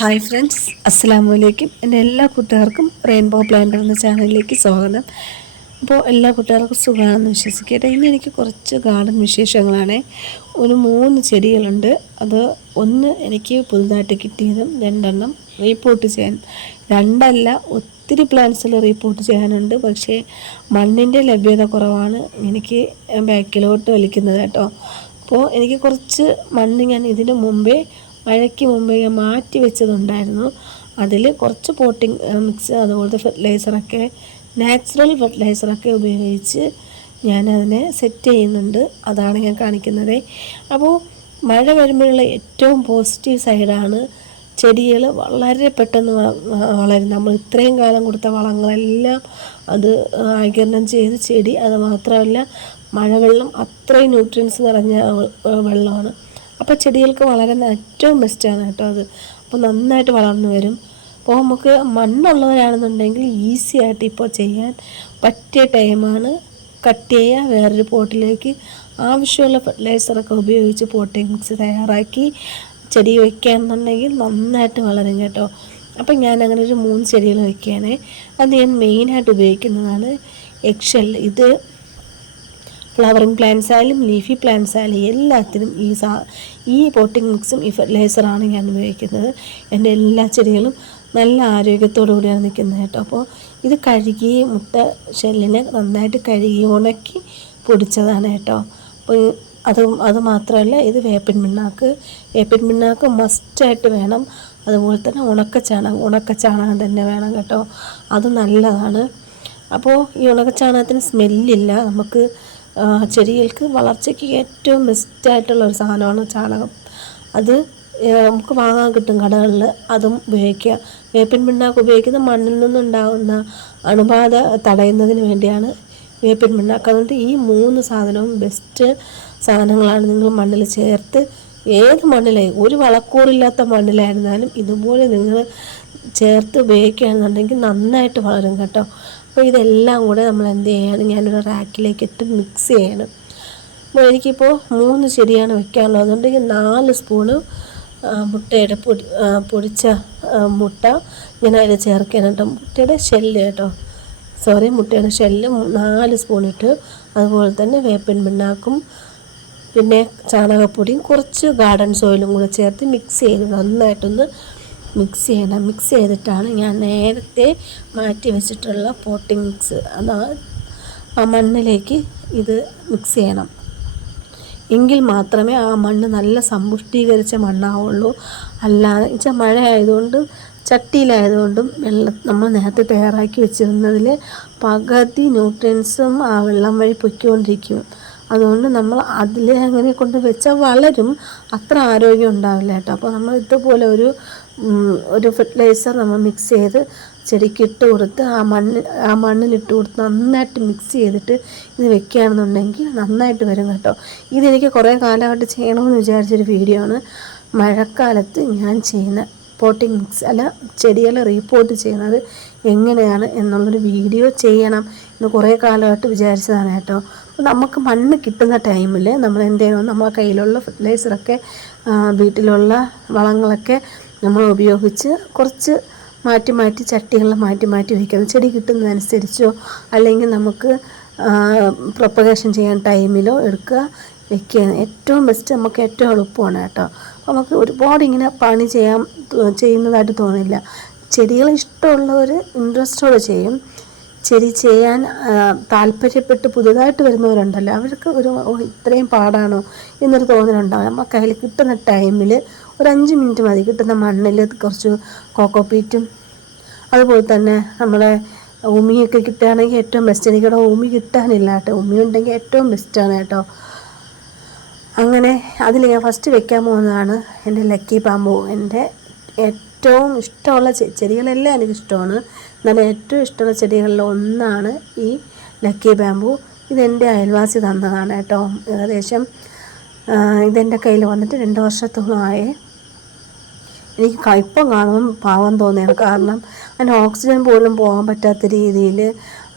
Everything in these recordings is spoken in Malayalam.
ഹായ് ഫ്രണ്ട്സ്, അസ്സലാമു അലൈക്കും. എൻ്റെ എല്ലാ കൂട്ടുകാർക്കും റെയിൻബോ പ്ലാന്റർ എന്ന ചാനലിലേക്ക് സ്വാഗതം. അപ്പോൾ എല്ലാ കൂട്ടുകാർക്കും സുഖമാണെന്ന് വിശ്വസിക്കട്ടെ. ഇന്ന് എനിക്ക് കുറച്ച് ഗാർഡൻ വിശേഷങ്ങളാണ്. ഒരു 3 ചെടികളുണ്ട്. അത് ഒന്ന് എനിക്ക് പുതുതായിട്ട് കിട്ടിയതും 2 റീപോർട്ട് ചെയ്യാൻ, 2 ഒത്തിരി പ്ലാന്റ്സിൽ റീപോർട്ട് ചെയ്യാനുണ്ട്. പക്ഷേ മണ്ണിൻ്റെ ലഭ്യത കുറവാണ് എനിക്ക് ബാക്കിലോട്ട് വലിക്കുന്നത് കേട്ടോ. അപ്പോൾ എനിക്ക് കുറച്ച് മണ്ണ് ഞാൻ ഇതിന് മുമ്പേ മഴയ്ക്ക് മുമ്പേ ഞാൻ മാറ്റി വെച്ചതുണ്ടായിരുന്നു. അതിൽ കുറച്ച് പോട്ടിംഗ് മിക്സ്, അതുപോലത്തെ ഫെർട്ടിലൈസറൊക്കെ, നാച്ചുറൽ ഫെർട്ടിലൈസറൊക്കെ ഉപയോഗിച്ച് ഞാനതിനെ സെറ്റ് ചെയ്യുന്നുണ്ട്. അതാണ് ഞാൻ കാണിക്കുന്നത്. അപ്പോൾ മഴ വരുമ്പോഴുള്ള ഏറ്റവും പോസിറ്റീവ് സൈഡാണ് ചെടികൾ വളരെ പെട്ടെന്ന് വളരും. നമ്മൾ ഇത്രയും കാലം കൊടുത്ത വളങ്ങളെല്ലാം അത് ആഗിരണം ചെയ്ത് ചെടി, അത് മാത്രമല്ല മഴവെള്ളം അത്രയും ന്യൂട്രിയൻസ് നിറഞ്ഞ വെള്ളമാണ്. അപ്പോൾ ചെടികൾക്ക് വളരുന്ന ഏറ്റവും ബെസ്റ്റാണ് കേട്ടോ അത്. അപ്പോൾ നന്നായിട്ട് വളർന്നു വരും. അപ്പോൾ നമുക്ക് മണ്ണുള്ളവരാണെന്നുണ്ടെങ്കിൽ ഈസി ആയിട്ട് ഇപ്പോൾ ചെയ്യാൻ പറ്റിയ ടൈമാണ്. കട്ട് ചെയ്യുക, വേറൊരു പോട്ടിലേക്ക് ആവശ്യമുള്ള ഫെർട്ടിലൈസറൊക്കെ ഉപയോഗിച്ച് പോട്ടിംഗ് മിക്സ് തയ്യാറാക്കി ചെടി വയ്ക്കുകയാണെന്നുണ്ടെങ്കിൽ നന്നായിട്ട് വളരും കേട്ടോ. അപ്പം ഞാൻ അങ്ങനെ ഒരു 3 ചെടികൾ വയ്ക്കുകയാണ്. അത് ഞാൻ മെയിനായിട്ട് ഉപയോഗിക്കുന്നതാണ് എഗ്ഷെൽ. ഇത് ഫ്ലവറിങ് പ്ലാന്റ്സ് ആയാലും ലീഫി പ്ലാന്റ്സ് ആയാലും എല്ലാത്തിനും ഈ പോട്ടിംഗ് മിക്സും ഈ ഫെർട്ടിലൈസറാണ് ഞാൻ ഉപയോഗിക്കുന്നത്. എൻ്റെ എല്ലാ ചെടികളും നല്ല ആരോഗ്യത്തോടു കൂടിയാണ് നിൽക്കുന്നത് കേട്ടോ. അപ്പോൾ ഇത് കഴുകി, മുട്ട ഷെല്ലിനെ നന്നായിട്ട് കഴുകി ഉണക്കി പൊടിച്ചതാണ് കേട്ടോ. അപ്പോൾ അത് മാത്രമല്ല, ഇത് വേപ്പിൻ പിണ്ണാക്ക് മസ്റ്റായിട്ട് വേണം. അതുപോലെ തന്നെ ഉണക്കച്ചാണകം തന്നെ വേണം കേട്ടോ. അത് നല്ലതാണ്. അപ്പോൾ ഈ ഉണക്കച്ചാണകത്തിന് സ്മെല്ലില്ല. നമുക്ക് ചെടികൾക്ക് വളർച്ചയ്ക്ക് ഏറ്റവും ബെസ്റ്റായിട്ടുള്ളൊരു സാധനമാണ് ചാണകം. അത് നമുക്ക് വാങ്ങാൻ കിട്ടും കടകളിൽ. അതും ഉപയോഗിക്കുക. വേപ്പിൻ പിണ്ണാക്ക് ഉപയോഗിക്കുന്ന മണ്ണിൽ നിന്നുണ്ടാകുന്ന അണുബാധ തടയുന്നതിന് വേണ്ടിയാണ് വേപ്പിൻ പിണ്ണാക്ക്. അതുകൊണ്ട് ഈ 3 സാധനവും ബെസ്റ്റ് സാധനങ്ങളാണ്. നിങ്ങൾ മണ്ണിൽ ചേർത്ത്, ഏത് മണ്ണിലായി, ഒരു വളക്കൂറില്ലാത്ത മണ്ണിലായിരുന്നാലും ഇതുപോലെ നിങ്ങൾ ചേർത്ത് ഉപയോഗിക്കുകയാണെന്നുണ്ടെങ്കിൽ നന്നായിട്ട് വളരും കേട്ടോ. അപ്പോൾ ഇതെല്ലാം കൂടെ നമ്മൾ എന്ത് ചെയ്യാണ്, ഞാനൊരു റാക്കിലേക്ക് ഇട്ട് മിക്സ് ചെയ്യണം. അപ്പോൾ എനിക്കിപ്പോൾ 3 ചെടിയാണ് വെക്കാനുള്ളത്. അതുകൊണ്ടെങ്കിൽ 4 സ്പൂണ് മുട്ടയുടെ പൊടിച്ച മുട്ട ഞാൻ അതിൽ ചേർക്കണം കേട്ടോ. മുട്ടയുടെ ഷെല്ല് 4 സ്പൂൺ ഇട്ട്, അതുപോലെ തന്നെ വേപ്പിൻ പിണ്ണാക്കും പിന്നെ ചാണകപ്പൊടിയും കുറച്ച് ഗാർഡൻ സോയിലും കൂടെ ചേർത്ത് മിക്സ് ചെയ്ത് നന്നായിട്ടൊന്ന് മിക്സ് ചെയ്യണം. മിക്സ് ചെയ്തിട്ടാണ് ഞാൻ നേരത്തെ മാറ്റി വെച്ചിട്ടുള്ള പോട്ടിംഗ് മിക്സ്, ആ മണ്ണിലേക്ക് ഇത് മിക്സ് ചെയ്യണം. എങ്കിൽ മാത്രമേ ആ മണ്ണ് നല്ല സമ്പുഷ്ടീകരിച്ച മണ്ണാവുള്ളൂ. അല്ലാതെ വെച്ചാൽ മഴ ആയതുകൊണ്ടും ചട്ടിയിലായതുകൊണ്ടും നമ്മൾ നേരത്തെ തയ്യാറാക്കി വെച്ചിരുന്നതിൽ പകുതി ന്യൂട്രിയൻസും ആ വെള്ളം വഴി പൊയ്ക്കൊണ്ടിരിക്കും. അതുകൊണ്ട് നമ്മൾ അതിൽ അങ്ങനെ കൊണ്ട് വെച്ചാൽ വളരും, അത്ര ആരോഗ്യം ഉണ്ടാവില്ല കേട്ടോ. അപ്പോൾ നമ്മൾ ഇതുപോലെ ഒരു ഫെർട്ടിലൈസർ നമ്മൾ മിക്സ് ചെയ്ത് ചെടിക്ക് ഇട്ട് കൊടുത്ത്, ആ മണ്ണിലിട്ട് കൊടുത്ത് നന്നായിട്ട് മിക്സ് ചെയ്തിട്ട് ഇത് വെക്കുകയാണെന്നുണ്ടെങ്കിൽ നന്നായിട്ട് വരും കേട്ടോ. ഇതെനിക്ക് കുറേ കാലമായിട്ട് ചെയ്യണമെന്ന് വിചാരിച്ചൊരു വീഡിയോ ആണ്. മഴക്കാലത്ത് ഞാൻ ചെയ്യുന്ന പോട്ടിംഗ് മിക്സ് ചെടികൾ റീപോർട്ട് ചെയ്യുന്നത് എങ്ങനെയാണ് എന്നുള്ളൊരു വീഡിയോ ചെയ്യണം എന്ന് കുറേ കാലമായിട്ട് വിചാരിച്ചതാണ് കേട്ടോ. നമുക്ക് മണ്ണ് കിട്ടുന്ന ടൈമിൽ നമ്മൾ എന്ത് ചെയ്യണം, നമ്മളെ കയ്യിലുള്ള ഫെർട്ടിലൈസറൊക്കെ, വീട്ടിലുള്ള വളങ്ങളൊക്കെ നമ്മൾ ഉപയോഗിച്ച് കുറച്ച് മാറ്റി ചട്ടികളിൽ മാറ്റി വയ്ക്കണം. ചെടി കിട്ടുന്നതനുസരിച്ചോ അല്ലെങ്കിൽ നമുക്ക് പ്രൊപ്പഗേഷൻ ചെയ്യാൻ ടൈമിലോ വെക്കുക ഏറ്റവും ബെസ്റ്റ്. നമുക്ക് ഏറ്റവും എളുപ്പമാണ് കേട്ടോ. നമുക്ക് ഒരുപാട് ഇങ്ങനെ പണി ചെയ്യുന്നതായിട്ട് തോന്നില്ല. ചെടികൾ ഇഷ്ടമുള്ളവർ ഇൻട്രസ്റ്റോടെ ചെയ്യും. ചെടി ചെയ്യാൻ താല്പര്യപ്പെട്ട് പുതുതായിട്ട് വരുന്നവരുണ്ടല്ലോ, അവർക്ക് ഇത്രയും പാടാണോ എന്നൊരു തോന്നലുണ്ടാവും. നമ്മൾ കയ്യിൽ കിട്ടുന്ന ടൈമിൽ ഒരു 5 മിനിറ്റ് മതി. കിട്ടുന്ന മണ്ണിൽ കുറച്ച് കോക്കോപീറ്റും അതുപോലെ തന്നെ നമ്മളെ ഉമിയൊക്കെ കിട്ടുകയാണെങ്കിൽ ഏറ്റവും ബെസ്റ്റ്. എനിക്കിവിടെ ഉമി കിട്ടാനില്ല കേട്ടോ. ഉമി ഉണ്ടെങ്കിൽ ഏറ്റവും ബെസ്റ്റാണ് കേട്ടോ. അങ്ങനെ അതിൽ ഞാൻ ഫസ്റ്റ് വെക്കാൻ പോകുന്നതാണ് എൻ്റെ ലക്കി ബാമ്പു. എൻ്റെ ഏറ്റവും ഇഷ്ടമുള്ള ചെടികളെല്ലാം എനിക്കിഷ്ടമാണ്. എന്നാലും ഏറ്റവും ഇഷ്ടമുള്ള ചെടികളിൽ ഒന്നാണ് ഈ ലക്കി ബാമ്പു. ഇതെൻ്റെ അയൽവാസി തന്നതാണ് കേട്ടോ. ഏകദേശം ഇതെൻ്റെ കയ്യിൽ വന്നിട്ട് 2 വർഷത്തോളമായി. എനിക്ക് ഇപ്പം കാണുമ്പം പാവം തോന്നിയാണ്. കാരണം അതിന് ഓക്സിജൻ പോലും പോകാൻ പറ്റാത്ത രീതിയിൽ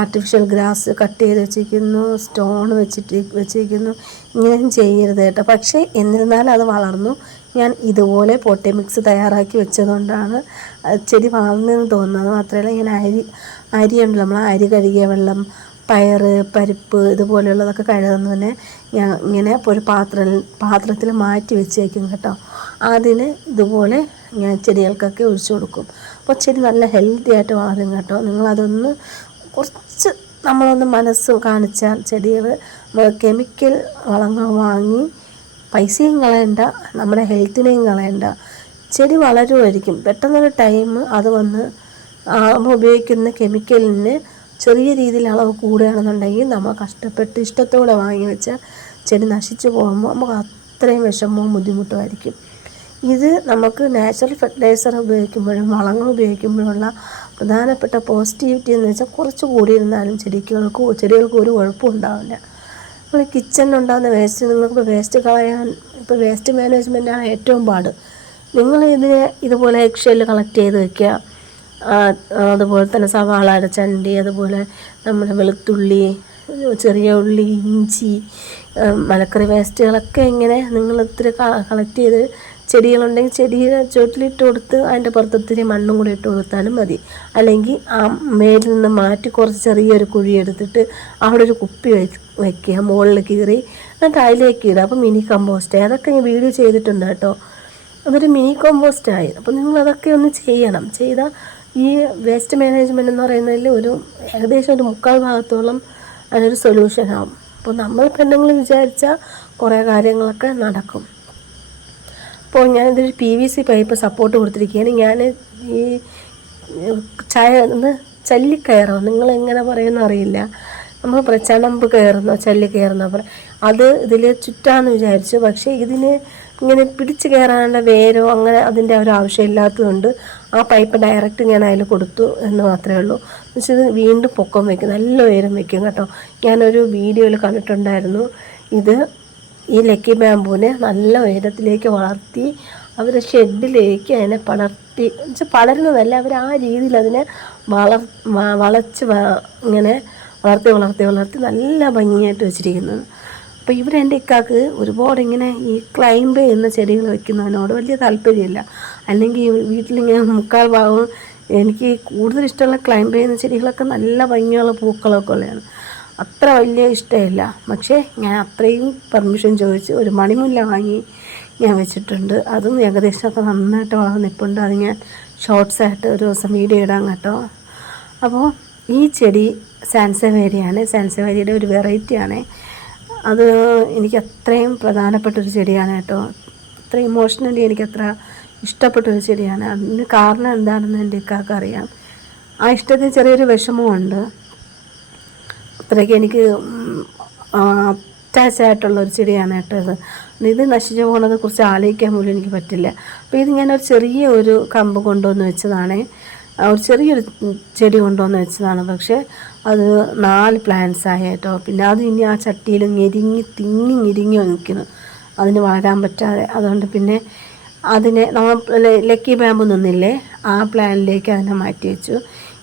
ആർട്ടിഫിഷ്യൽ ഗ്രാസ് കട്ട് ചെയ്ത് വെച്ചിരിക്കുന്നു, സ്റ്റോൺ വെച്ചിരിക്കുന്നു. ഇങ്ങനെയും ചെയ്യരുത് കേട്ടോ. പക്ഷേ എന്നിരുന്നാലും അത് വളർന്നു. ഞാൻ ഇതുപോലെ പോട്ടി മിക്സ് തയ്യാറാക്കി വെച്ചതുകൊണ്ടാണ് ചെടി വളർന്നതെന്ന് തോന്നുന്നത്. മാത്രമല്ല ഇങ്ങനെ അരിയുണ്ടല്ലോ, നമ്മൾ അരി കഴുകിയ വെള്ളം, പയറ്, പരിപ്പ് ഇതുപോലെയുള്ളതൊക്കെ കഴുകുന്നതിന് ഞാൻ ഇങ്ങനെ ഒരു പാത്രത്തിൽ മാറ്റി വെച്ചേക്കും കേട്ടോ. അതിന് ഇതുപോലെ ഞാൻ ചെടികൾക്കൊക്കെ ഒഴിച്ചു കൊടുക്കും. അപ്പോൾ ചെടി നല്ല ഹെൽത്തി ആയിട്ട് വളരും കേട്ടോ. നിങ്ങളതൊന്ന് കുറച്ച് നമ്മളൊന്ന് മനസ്സ് കാണിച്ചാൽ ചെടികൾ കെമിക്കൽ വളങ്ങൾ വാങ്ങി പൈസയും കളയണ്ട, നമ്മുടെ ഹെൽത്തിനെയും കളയണ്ട, ചെടി വളരുമായിരിക്കും. പെട്ടെന്നൊരു ടൈം അത് വന്ന് നമ്മൾ ഉപയോഗിക്കുന്ന കെമിക്കലിന് ചെറിയ രീതിയിൽ അളവ് കൂടുകയാണെന്നുണ്ടെങ്കിൽ നമ്മൾ കഷ്ടപ്പെട്ട് ഇഷ്ടത്തോടെ വാങ്ങി വെച്ചാൽ ചെടി നശിച്ചു പോകുമ്പോൾ നമുക്ക് അത്രയും വിഷമവും ബുദ്ധിമുട്ടുമായിരിക്കും. ഇത് നമുക്ക് നാച്ചുറൽ ഫെർട്ടിലൈസർ ഉപയോഗിക്കുമ്പോഴും വളങ്ങൾ ഉപയോഗിക്കുമ്പോഴുള്ള പ്രധാനപ്പെട്ട പോസിറ്റിവിറ്റി എന്ന് വെച്ചാൽ കുറച്ച് കൂടിയിരുന്നാലും ചെടികൾക്ക് ഒരു കുഴപ്പവും ഉണ്ടാവില്ല. നമ്മൾ കിച്ചണിലുണ്ടാകുന്ന വേസ്റ്റ്, നിങ്ങൾക്കിപ്പോൾ വേസ്റ്റ് കളയാൻ, ഇപ്പോൾ വേസ്റ്റ് മാനേജ്മെൻറ്റാണ് ഏറ്റവും പാട്. നിങ്ങൾ ഇതിനെ ഇതുപോലെ എക്സെൽ കളക്ട് ചെയ്ത് വയ്ക്കുക. അതുപോലെ തന്നെ സവാള അരച്ചണ്ടി, അതുപോലെ നമ്മുടെ വെളുത്തുള്ളി, ചെറിയ ഉള്ളി, ഇഞ്ചി, മലക്കറി വേസ്റ്റുകളൊക്കെ ഇങ്ങനെ നിങ്ങൾ ഇത്തിരി കളക്ട് ചെയ്ത് ചെടികളുണ്ടെങ്കിൽ ചെടിയുടെ ചുവട്ടിലിട്ട് കൊടുത്ത് അതിൻ്റെ പുറത്തൊത്തിരി മണ്ണും കൂടി ഇട്ട് കൊടുത്താലും മതി. അല്ലെങ്കിൽ ആ മേലിൽ നിന്ന് മാറ്റി കുറച്ച് ചെറിയൊരു കുഴി എടുത്തിട്ട് അവിടെ ഒരു കുപ്പി വയ്ക്കുക, മുകളിൽ കീറി എന്നിട്ട് അതിലേക്ക് ഇടുക. അപ്പോൾ മിനി കമ്പോസ്റ്റായി. അതൊക്കെ ഞാൻ വീഡിയോ ചെയ്തിട്ടുണ്ട് കേട്ടോ. അതൊരു മിനി കമ്പോസ്റ്റായി. അപ്പോൾ നിങ്ങളതൊക്കെ ഒന്ന് ചെയ്യണം. ചെയ്താൽ ഈ വേസ്റ്റ് മാനേജ്മെൻറ്റ് എന്ന് പറയുന്നതിൽ ഏകദേശം ഒരു 3/4 ഭാഗത്തോളം അതിനൊരു സൊല്യൂഷനാകും. അപ്പോൾ നമ്മളിപ്പോൾ എന്തെങ്കിലും വിചാരിച്ചാൽ കുറേ കാര്യങ്ങളൊക്കെ നടക്കും. അപ്പോൾ ഞാനിതൊരു PVC പൈപ്പ് സപ്പോർട്ട് കൊടുത്തിരിക്കുകയാണ്. ഞാൻ ഈ ചല്ലിക്കയറോ നിങ്ങളെങ്ങനെ പറയുമെന്ന് അറിയില്ല, നമ്മൾ ചണമ്പ് കയറുന്നോ ചല്ലി കയറുന്നോ അത് ഇതിൽ ചുറ്റാന്ന് വിചാരിച്ചു. പക്ഷേ ഇതിന് ഇങ്ങനെ പിടിച്ച് കയറാനുള്ള വേരോ അങ്ങനെ അതിൻ്റെ ഒരു ആവശ്യമില്ലാത്തതുകൊണ്ട് ആ പൈപ്പ് ഡയറക്റ്റ് ഞാൻ അതിൽ കൊടുത്തു എന്ന് മാത്രമേ ഉള്ളൂ. പക്ഷേ ഇത് വീണ്ടും പൊക്കം വയ്ക്കും, നല്ല ഉയരം വയ്ക്കും കേട്ടോ. ഞാനൊരു വീഡിയോയിൽ കണ്ടിട്ടുണ്ടായിരുന്നു. ഇത് ഈ ലക്കി ബാമ്പൂവിനെ നല്ല ഉയരത്തിലേക്ക് വളർത്തി അവർ ഷെഡിലേക്ക് അതിനെ പടരുന്നതല്ല, അവർ ആ രീതിയിൽ അതിനെ വളച്ച് ഇങ്ങനെ വളർത്തി നല്ല ഭംഗിയായിട്ട് വെച്ചിരിക്കുന്നത്. അപ്പോൾ എൻ്റെ ഇക്കാക്ക് ഒരുപാട് ഇങ്ങനെ ഈ ക്ലൈംബ് ചെയ്യുന്ന ചെടികൾ വെക്കുന്നതിനോട് വലിയ താല്പര്യമില്ല. അല്ലെങ്കിൽ വീട്ടിലിങ്ങനെ 3/4 ഭാഗവും എനിക്ക് കൂടുതൽ ഇഷ്ടമുള്ള ക്ലൈംബ് ചെയ്യുന്ന ചെടികളൊക്കെ നല്ല ഭംഗിയുള്ള പൂക്കളൊക്കെ ഉള്ളതാണ്. അത്ര വലിയ ഇഷ്ടമില്ല. പക്ഷേ ഞാൻ അത്രയും പെർമിഷൻ ചോദിച്ച് ഒരു മണിമുല്ല വാങ്ങി ഞാൻ വെച്ചിട്ടുണ്ട്. അതും ഏകദേശമൊക്കെ നന്നായിട്ട് വളർന്നിട്ടുണ്ട്. അത് ഞാൻ ഷോർട്ട്സായിട്ട് ഒരു ദിവസം വീഡിയോ ഇടാൻ കേട്ടോ. അപ്പോൾ ഈ ചെടി സാൻസവേരിയാണ്. സാൻസവേരിയുടെ ഒരു വെറൈറ്റിയാണ്. അത് എനിക്ക് അത്രയും പ്രധാനപ്പെട്ടൊരു ചെടിയാണ് കേട്ടോ. അത്ര ഇമോഷണലി എനിക്കത്ര ഇഷ്ടപ്പെട്ടൊരു ചെടിയാണ്. അതിന് കാരണം എന്താണെന്ന് എൻ്റെ ഇക്കാക്ക് അറിയാം. ആ ഇഷ്ടത്തിന് ചെറിയൊരു വിഷമമുണ്ട്. അത്രയ്ക്ക് എനിക്ക് അറ്റാച്ചായിട്ടുള്ളൊരു ചെടിയാണ് കേട്ടോ ഇത്. ഇത് നശിച്ചു പോകുന്നത് കുറിച്ച് ആലോചിക്കാൻ പോലും എനിക്ക് പറ്റില്ല. അപ്പോൾ ഇത് ഞാനൊരു ചെറിയൊരു കമ്പ് കൊണ്ടുവന്ന് വെച്ചതാണ്, ഒരു ചെറിയൊരു ചെടി കൊണ്ടുവന്ന് വെച്ചതാണ്. പക്ഷേ അത് 4 പ്ലാന്റ്സ് ആയി കേട്ടോ. പിന്നെ അത് ഇനി ആ ചട്ടിയിൽ തിങ്ങി നിൽക്കുന്നു, അതിന് വളരാൻ പറ്റാതെ. അതുകൊണ്ട് പിന്നെ അതിനെ നമ്മൾ ലക്കി ബാമ്പ് നിന്നില്ലേ, ആ പ്ലാന്റിലേക്ക് അതിനെ മാറ്റി വെച്ചു.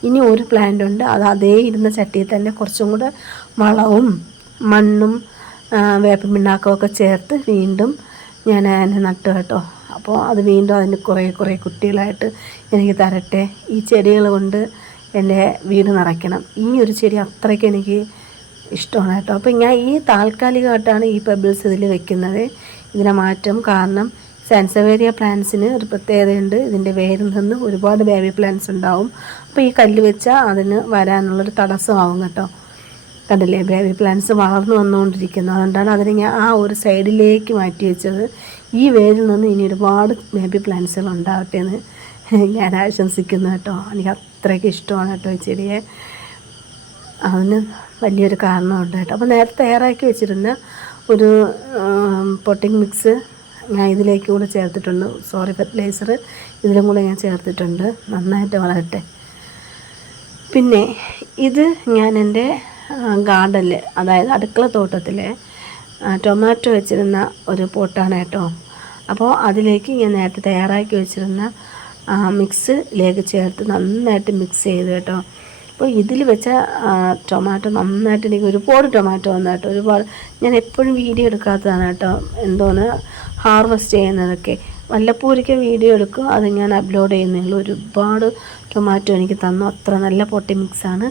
ഇനി ഒരു പ്ലാന്റ് ഉണ്ട്, അത് അതേ ഇരുന്ന ചട്ടിയിൽ തന്നെ കുറച്ചും കൂടെ വളവും മണ്ണും വേപ്പ പിണ്ണാക്കമൊക്കെ ചേർത്ത് വീണ്ടും ഞാൻ അതിനെ നട്ടു കേട്ടോ. അപ്പോൾ അത് വീണ്ടും അതിന് കുറേ കുട്ടികളായിട്ട് എനിക്ക് തരട്ടെ. ഈ ചെടികൾ കൊണ്ട് എൻ്റെ വീട് നിറയ്ക്കണം. ഈ ഒരു ചെടി അത്രയ്ക്ക് എനിക്ക് ഇഷ്ടമാണ് കേട്ടോ. അപ്പോൾ ഞാൻ ഈ താൽക്കാലികമായിട്ടാണ് ഈ പെബിൾസ് ഇതിൽ വെക്കുന്നത്. ഇതിനെ മാറ്റം കാരണം സാൻസവേരിയ പ്ലാന്റ്സിന് ഒരു പ്രത്യേകതയുണ്ട്. ഇതിൻ്റെ വേരിൽ നിന്ന് ഒരുപാട് ബേബി പ്ലാന്റ്സ് ഉണ്ടാവും. അപ്പോൾ ഈ കല്ല് വെച്ചാൽ അതിന് വരാനുള്ളൊരു തടസ്സമാവും കേട്ടോ. കണ്ടില്ലേ, ബേബി പ്ലാന്റ്സ് വളർന്നു വന്നുകൊണ്ടിരിക്കുന്നു. അതുകൊണ്ടാണ് അതിനെ ഞാൻ ആ ഒരു സൈഡിലേക്ക് മാറ്റി വെച്ചത്. ഈ വേരിൽ നിന്ന് ഇനി ഒരുപാട് ബേബി പ്ലാന്റ്സുകൾ ഉണ്ടാവട്ടെ എന്ന് ഞാൻ ആശംസിക്കുന്നു കേട്ടോ. എനിക്ക് അത്രയ്ക്ക് ഇഷ്ടമാണ് കേട്ടോ ഈ ചെടിയെ. അതിന് വലിയൊരു കാരണമുണ്ട് കേട്ടോ. അപ്പോൾ നേരത്തെ തയ്യാറാക്കി വെച്ചിരുന്ന ഒരു പൊട്ടിംഗ് മിക്സ് ഞാൻ ഇതിലേക്ക് കൂടെ ചേർത്തിട്ടുണ്ട്. ഫെർട്ടിലൈസർ ഇതിലും കൂടെ ഞാൻ ചേർത്തിട്ടുണ്ട്. നന്നായിട്ട് വളരട്ടെ. പിന്നെ ഇത് ഞാൻ എൻ്റെ ഗാർഡനിൽ, അതായത് അടുക്കള തോട്ടത്തിൽ ടൊമാറ്റോ വെച്ചിരുന്ന ഒരു പോട്ടാണ് കേട്ടോ. അപ്പോൾ അതിലേക്ക് ഞാൻ നേരത്തെ തയ്യാറാക്കി വെച്ചിരുന്ന മിക്സിലേക്ക് ചേർത്ത് നന്നായിട്ട് മിക്സ് ചെയ്ത് കേട്ടോ. അപ്പോൾ ഇതിൽ വെച്ച ടൊമാറ്റോ നന്നായിട്ട് എനിക്ക് ഒരുപാട് ടൊമാറ്റോ വന്നു കേട്ടോ. ഞാൻ എപ്പോഴും വീഡിയോ എടുക്കാത്തതാണ് കേട്ടോ, എന്തോന്ന് ഹാർവെസ്റ്റ് ചെയ്യുന്നതൊക്കെ. വല്ലപ്പോഴൊക്കെ വീഡിയോ എടുക്കും, അത് ഞാൻ അപ്ലോഡ് ചെയ്യുന്നേ. ഒരുപാട് ടൊമാറ്റോ എനിക്ക് തന്നു. അത്ര നല്ല പൊട്ടി മിക്സാണ്.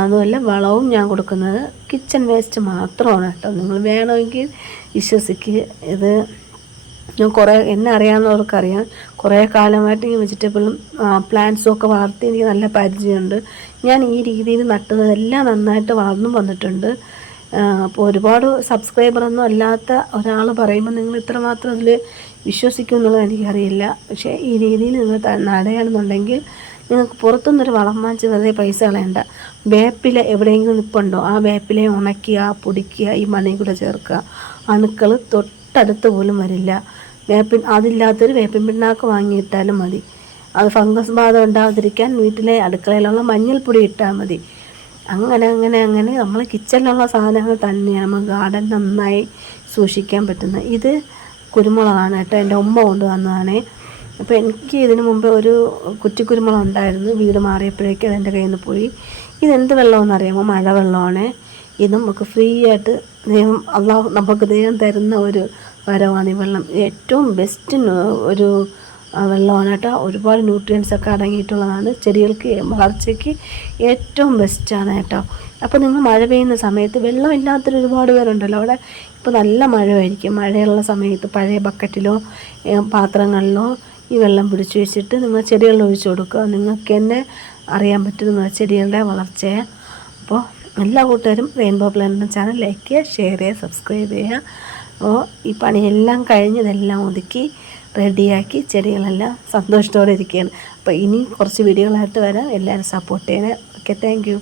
അതുമല്ല വളവും ഞാൻ കൊടുക്കുന്നത് കിച്ചൺ വേസ്റ്റ് മാത്രമാണ് കേട്ടോ. നിങ്ങൾ വേണമെങ്കിൽ വിശ്വസിക്കുക. ഇത് ഞാൻ എന്നെ അറിയാവുന്നവർക്കറിയാം. കുറേ കാലമായിട്ട് ഈ വെജിറ്റബിളും പ്ലാന്റ്സും ഒക്കെ വളർത്തി എനിക്ക് നല്ല പരിചയമുണ്ട്. ഞാൻ ഈ രീതിയിൽ നട്ടതെല്ലാം നന്നായിട്ട് വളർന്നും വന്നിട്ടുണ്ട്. അപ്പോൾ ഒരുപാട് സബ്സ്ക്രൈബറൊന്നും അല്ലാത്ത ഒരാൾ പറയുമ്പോൾ നിങ്ങൾ ഇത്രമാത്രം അതിൽ വിശ്വസിക്കും എന്നുള്ളത് എനിക്കറിയില്ല. പക്ഷേ ഈ രീതിയിൽ നിങ്ങൾ നടുകയാണെന്നുണ്ടെങ്കിൽ നിങ്ങൾക്ക് പുറത്തുനിന്നൊരു വളം വാങ്ങിച്ച് വെറുതെ പൈസ കളയണ്ട. വേപ്പില എവിടെയെങ്കിലും നിൽപ്പുണ്ടോ, ആ വേപ്പിലയെ ഉണക്കുക, പൊടിക്കുക, ഈ മണ്ണിൽ കൂടെ ചേർക്കുക. അണുക്കൾ തൊട്ടടുത്ത് പോലും വരില്ല. അതില്ലാത്തൊരു വേപ്പിൻ പിണ്ണാക്ക് വാങ്ങിയിട്ടാലും മതി. അത് ഫംഗസ് ബാധ ഉണ്ടാകാതിരിക്കാൻ വീട്ടിലെ അടുക്കളയിലുള്ള മഞ്ഞൾപ്പൊടി ഇട്ടാൽ മതി. അങ്ങനെ നമ്മൾ കിച്ചണിലുള്ള സാധനങ്ങൾ തന്നെയാണ് നമുക്ക് ഗാർഡൻ നന്നായി സൂക്ഷിക്കാൻ പറ്റുന്നത്. ഇത് കുരുമുളകാണ് കേട്ടോ, എൻ്റെ ഉമ്മ കൊണ്ടുവന്നതാണേ. അപ്പോൾ എനിക്ക് ഇതിനു മുമ്പ് ഒരു കുറ്റിക്കുരുമുളക് ഉണ്ടായിരുന്നു. വീട് മാറിയപ്പോഴേക്കും അതെൻ്റെ കയ്യിൽ നിന്ന് പോയി. ഇതെന്ത് വെള്ളമെന്ന് അറിയാമോ? മഴവെള്ളമാണ്. ഇത് നമുക്ക് ഫ്രീ ആയിട്ട് നമുക്ക് ദൈവം തരുന്ന ഒരു വരവാണ് ഈ വെള്ളം. ഏറ്റവും ബെസ്റ്റ് ഒരു വെള്ളമാണ് കേട്ടോ. ഒരുപാട് ന്യൂട്രിയൻസ് ഒക്കെ അടങ്ങിയിട്ടുള്ളതാണ്. ചെടികൾക്ക് വളർച്ചയ്ക്ക് ഏറ്റവും ബെസ്റ്റാണ് കേട്ടോ. അപ്പോൾ നിങ്ങൾ മഴ പെയ്യുന്ന സമയത്ത് വെള്ളമില്ലാത്തൊരു ഒരുപാട് പേരുണ്ടല്ലോ. അവിടെ ഇപ്പോൾ നല്ല മഴയായിരിക്കും. മഴയുള്ള സമയത്ത് പഴയ ബക്കറ്റിലോ പാത്രങ്ങളിലോ ഈ വെള്ളം പിടിച്ചു വെച്ചിട്ട് നിങ്ങൾ ചെടികളിൽ ഒഴിച്ചു കൊടുക്കുക. നിങ്ങൾക്ക് തന്നെ അറിയാൻ പറ്റും നിങ്ങളുടെ ചെടികളുടെ വളർച്ചയെ. അപ്പോൾ എല്ലാ കൂട്ടുകാരും റെയിൻബോ പ്ലാന്റ് ചാനൽ ലൈക്ക് ചെയ്യുക, ഷെയർ ചെയ്യുക, സബ്സ്ക്രൈബ് ചെയ്യുക. അപ്പോൾ ഈ പണിയെല്ലാം കഴിഞ്ഞ് ഇതെല്ലാം ഒതുക്കി റെഡിയാക്കി ചെടികളെല്ലാം സന്തോഷത്തോടെ ഇരിക്കുകയാണ്. അപ്പോൾ ഇനി കുറച്ച് വീഡിയോകളായിട്ട് വരാം. എല്ലാവരും സപ്പോർട്ട് ചെയ്യണേ. Okay, thank you.